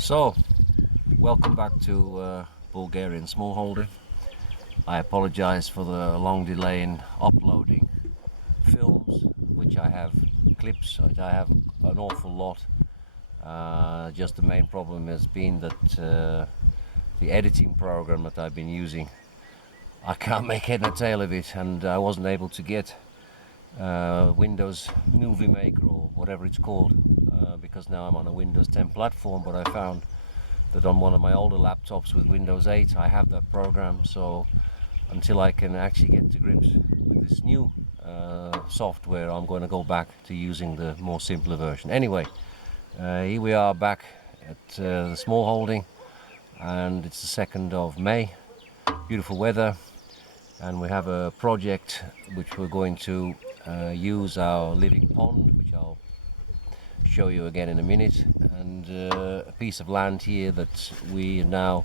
So, welcome back to Bulgarian smallholder. I apologize for the long delay in uploading films, which I have clips, which I have an awful lot. Just the main problem has been that the editing program that I've been using, I can't make head and tail of it, and I wasn't able to get Windows Movie Maker or whatever it's called, because now I'm on a Windows 10 platform, but I found that on one of my older laptops with Windows 8 I have that program, so until I can actually get to grips with this new software, I'm going to go back to using the more simpler version. Anyway, here we are back at the small holding, and it's the 2nd of May, beautiful weather, and we have a project which we're going to use our living pond, which I'll show you again in a minute, and a piece of land here that we now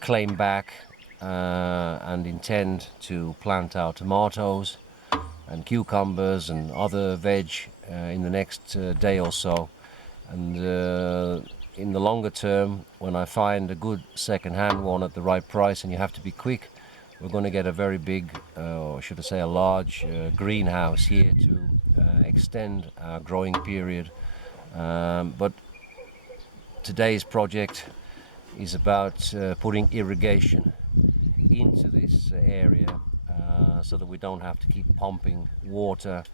claim back and intend to plant our tomatoes and cucumbers and other veg in the next day or so. And in the longer term, when I find a good second-hand one at the right price, and you have to be quick, we're going to get a very big, or should I say a large greenhouse here to extend our growing period. But today's project is about putting irrigation into this area so that we don't have to keep pumping water,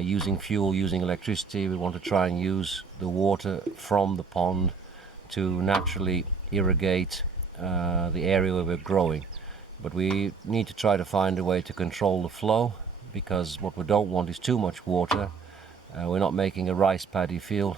using fuel, using electricity. We want to try and use the water from the pond to naturally irrigate the area where we're growing. But we need to try to find a way to control the flow, because what we don't want is too much water. We're not making a rice paddy field,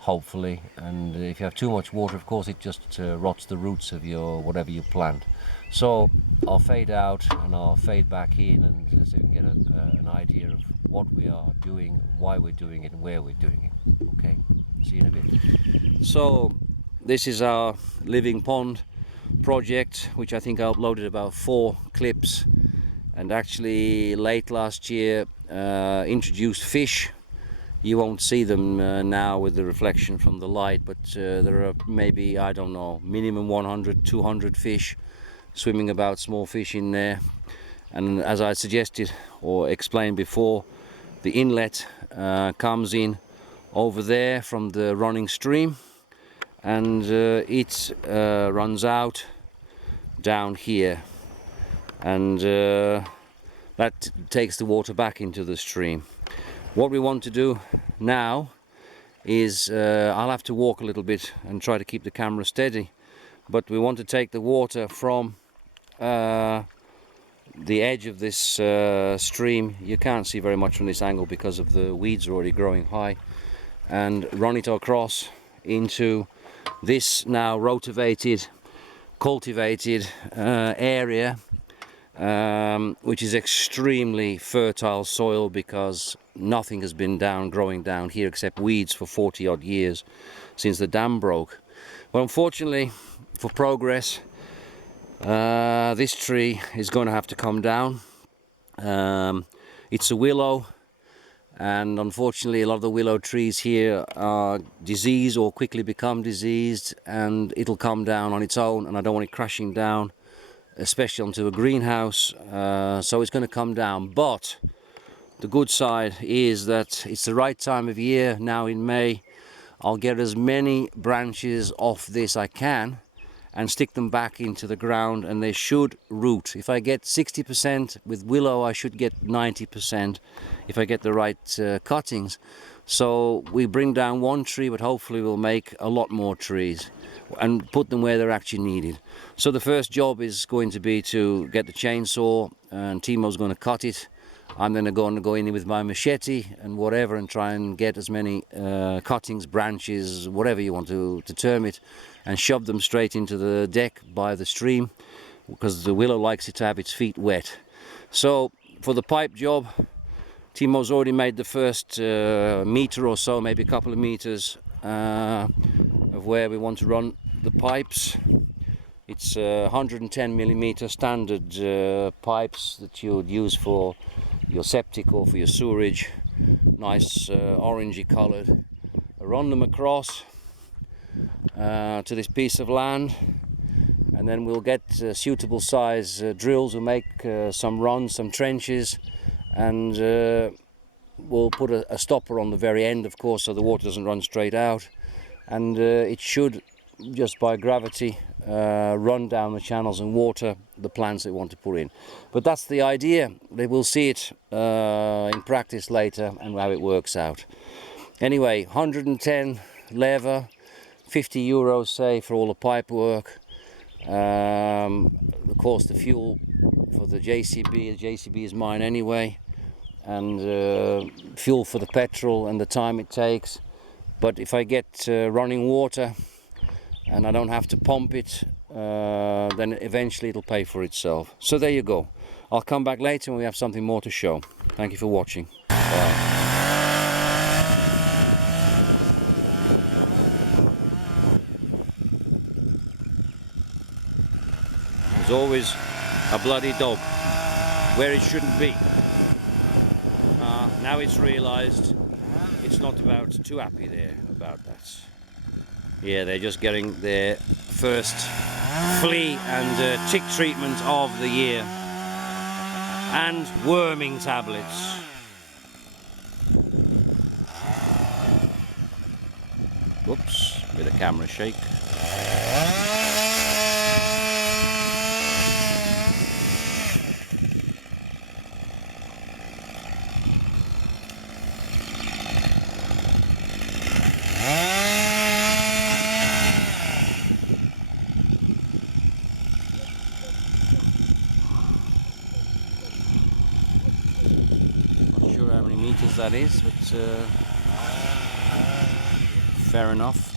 hopefully, and if you have too much water, of course, it just rots the roots of your whatever you plant. So I'll fade out and I'll fade back in, and so you can get an idea of what we are doing, why we're doing it, and where we're doing it. Okay, see you in a bit. So this is our living pond project, which I think I uploaded about 4 clips, and actually late last year introduced fish. You won't see them now with the reflection from the light, but there are maybe, I don't know, minimum 100, 200 fish swimming about, small fish in there. And as I suggested or explained before, the inlet comes in over there from the running stream, and it runs out down here, and that takes the water back into the stream. What we want to do now is, I'll have to walk a little bit and try to keep the camera steady, but we want to take the water from the edge of this stream. You can't see very much from this angle because of the weeds are already growing high, and run it across into this now rotivated, cultivated area, which is extremely fertile soil, because nothing has been growing down here except weeds for 40 odd years since the dam broke. But unfortunately for progress, this tree is going to have to come down. It's a willow, and unfortunately a lot of the willow trees here are diseased or quickly become diseased, and it'll come down on its own, and I don't want it crashing down, especially onto a greenhouse. So it's going to come down. But the good side is that it's the right time of year now in May. I'll get as many branches off this I can and stick them back into the ground, and they should root. If I get 60% with willow, I should get 90% if I get the right cuttings. So we bring down one tree, but hopefully we'll make a lot more trees and put them where they're actually needed. So the first job is going to be to get the chainsaw, and Timo's going to cut it. I'm then going to go in with my machete and whatever and try and get as many cuttings, branches, whatever you want to term it, and shove them straight into the deck by the stream, because the willow likes it to have its feet wet. So for the pipe job, Timo's already made the first meter or so, maybe a couple of meters of where we want to run the pipes. It's 110 millimeter standard pipes that you would use for your septic or for your sewerage. Nice orangey colored. I run them across, to this piece of land, and then we'll get suitable size drills. We'll make some runs, some trenches, and we'll put a stopper on the very end, of course, so the water doesn't run straight out, and it should, just by gravity, run down the channels and water the plants they want to put in. But that's the idea. They will see it in practice later and how it works out. Anyway, 110 lever, 50 euros say for all the pipe work. Of course the fuel for the JCB is mine anyway, and fuel for the petrol and the time it takes. But if I get running water and I don't have to pump it, then eventually it'll pay for itself. So there you go. I'll come back later when we have something more to show. Thank you for watching. Bye. There's always a bloody dog where it shouldn't be. Now it's realised it's not about too happy there about that. Yeah, they're just getting their first flea and tick treatment of the year, and worming tablets. Whoops, bit of camera shake. How many meters that is, but fair enough.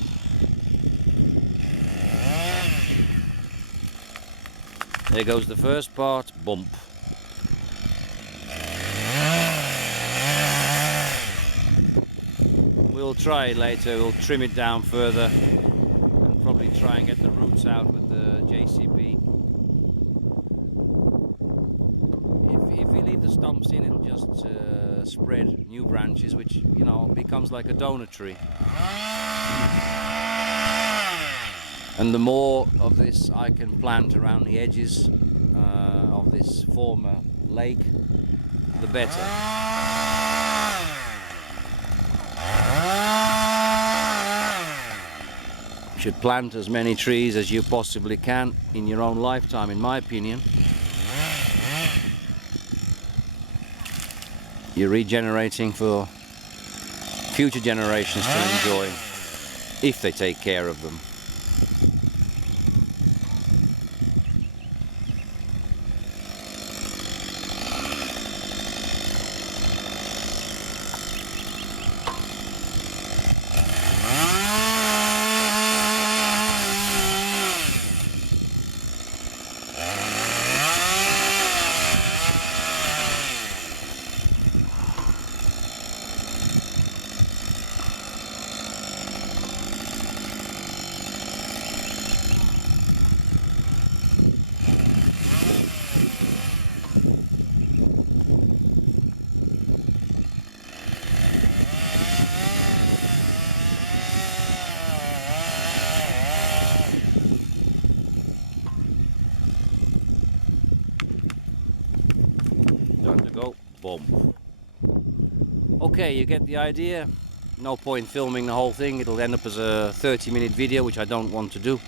There goes the first part, bump. We'll try it later, we'll trim it down further and probably try and get the roots out with the JCB. If we leave the stumps in, it'll just spread new branches, which, you know, becomes like a donut tree. And the more of this I can plant around the edges of this former lake, the better. You should plant as many trees as you possibly can in your own lifetime, in my opinion. You're regenerating for future generations to enjoy, if they take care of them. Time to go. Boom. Okay, you get the idea. No point filming the whole thing. It'll end up as a 30-minute video, which I don't want to do.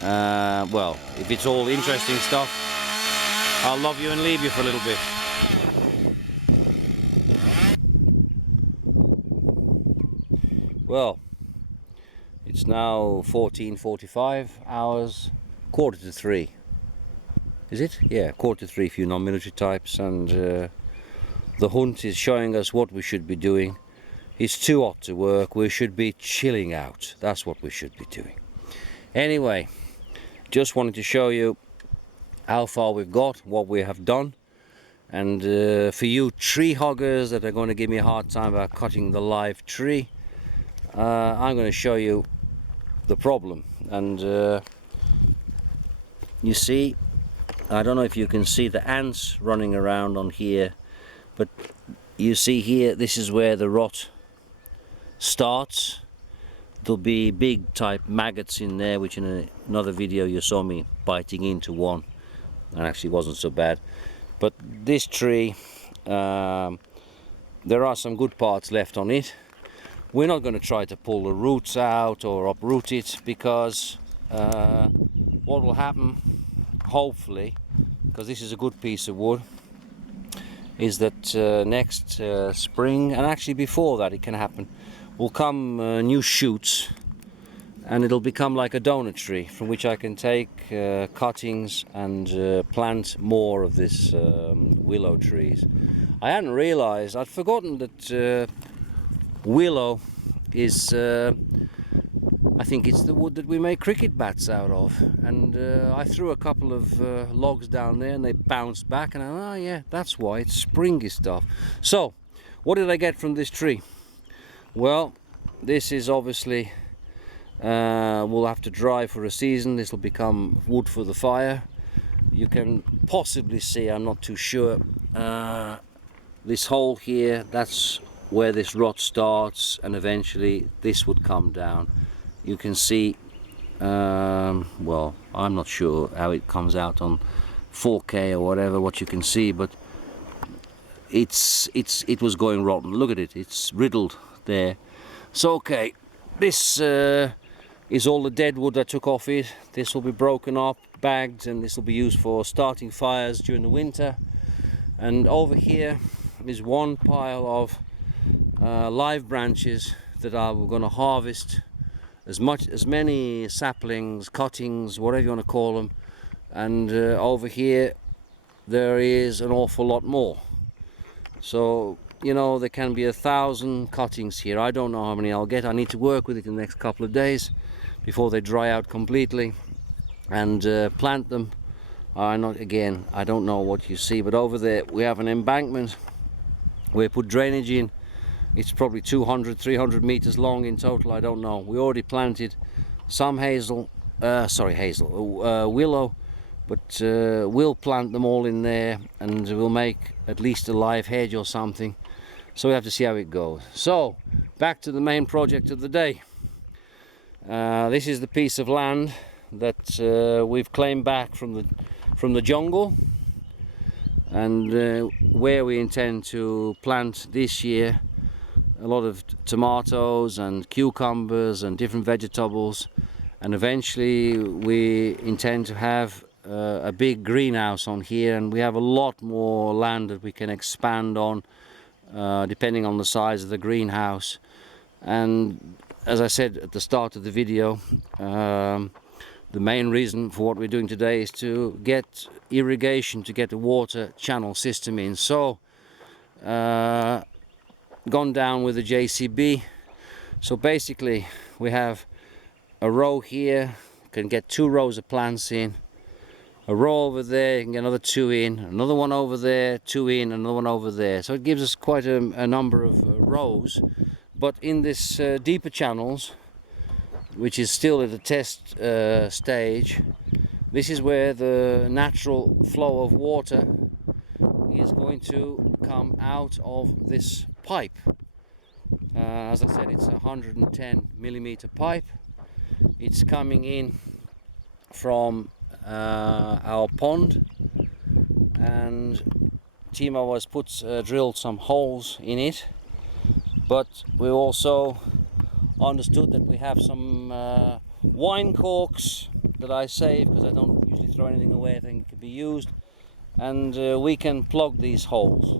Well, if it's all interesting stuff, I'll love you and leave you for a little bit. Well, it's now 14:45 hours, 2:45. Is it? Yeah, 2:45 for you non-military types, and the hunt is showing us what we should be doing. It's too hot to work, we should be chilling out. That's what we should be doing. Anyway, just wanted to show you how far we've got, what we have done, and for you tree hoggers that are going to give me a hard time about cutting the live tree, I'm going to show you the problem. And you see, I don't know if you can see the ants running around on here, but you see here, this is where the rot starts. there'll be big type maggots in there, which in another video you saw me biting into one, and actually wasn't so bad. But this tree, there are some good parts left on it. We're not going to try to pull the roots out or uproot it, because what will happen, hopefully, because this is a good piece of wood, is that next spring, and actually before that it can happen, will come new shoots, and it'll become like a donut tree from which I can take cuttings and plant more of this willow trees. I hadn't realized, I'd forgotten that willow is, I think it's the wood that we make cricket bats out of, and I threw a couple of logs down there and they bounced back, and oh yeah, that's why, it's springy stuff. So what did I get from this tree? Well, this is obviously will have to dry for a season. This will become wood for the fire. You can possibly see, I'm not too sure, this hole here, that's where this rot starts, and eventually this would come down. You can see, well, I'm not sure how it comes out on 4K or whatever, what you can see, but it was going rotten. Look at it, it's riddled there. So okay, this is all the dead wood I took off it. This will be broken up, bagged, and this will be used for starting fires during the winter. And over here is one pile of live branches that I'm going to harvest, as many saplings, cuttings, whatever you want to call them. And over here there is an awful lot more. So, you know, there can be 1,000 cuttings here. I don't know how many I'll get. I need to work with it in the next couple of days before they dry out completely, and plant them. I don't know what you see, but over there we have an embankment where we put drainage in. It's probably 200, 300 meters long in total, I don't know. We already planted some willow, but we'll plant them all in there, and we'll make at least a live hedge or something. So we have to see how it goes. So back to the main project of the day. This is the piece of land that we've claimed back from the jungle, and where we intend to plant this year a lot of tomatoes and cucumbers and different vegetables, and eventually we intend to have a big greenhouse on here, and we have a lot more land that we can expand on depending on the size of the greenhouse. And as I said at the start of the video, the main reason for what we're doing today is to get irrigation, to get the water channel system in. So gone down with the JCB. So basically we have a row here, can get 2 rows of plants in, a row over there, you can get another 2 in, another one over there, 2 in, another one over there. So it gives us quite a number of rows. But in this deeper channels, which is still at the test stage, this is where the natural flow of water is going to come out of this pipe. As I said, it's a 110 millimeter pipe. It's coming in from our pond, and Timo has drilled some holes in it, but we also understood that we have some wine corks that I save, because I don't usually throw anything away. I think it could be used, and we can plug these holes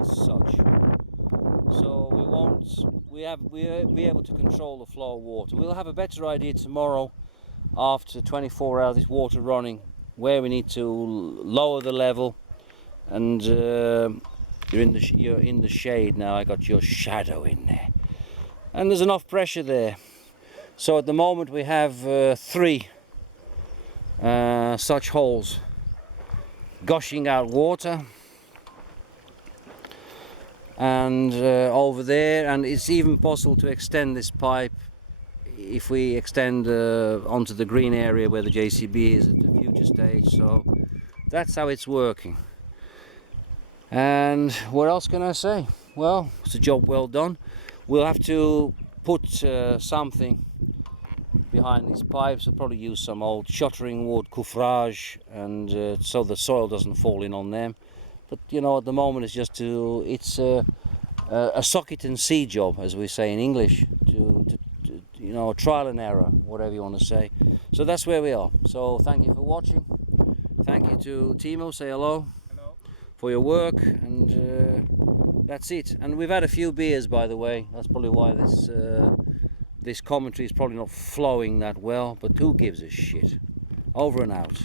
as such. So we'll be able to control the flow of water. We'll have a better idea tomorrow, after 24 hours this water running, where we need to lower the level. And you're in the shade now. I got your shadow in there, and there's enough pressure there. So at the moment we have 3 such holes gushing out water, and over there, and it's even possible to extend this pipe if we extend onto the green area where the JCB is at the future stage. So that's how it's working. And what else can I say? Well, it's a job well done. We'll have to put something behind these pipes. I'll probably use some old shuttering wood, coufrage, and so the soil doesn't fall in on them. But you know, at the moment it's a socket and see job, as we say in English, to you know, trial and error, whatever you want to say. So that's where we are. So thank you for watching. Thank you to Timo, say hello. Hello. For your work, and that's it. And we've had a few beers, by the way. That's probably why this commentary is probably not flowing that well, but who gives a shit? Over and out.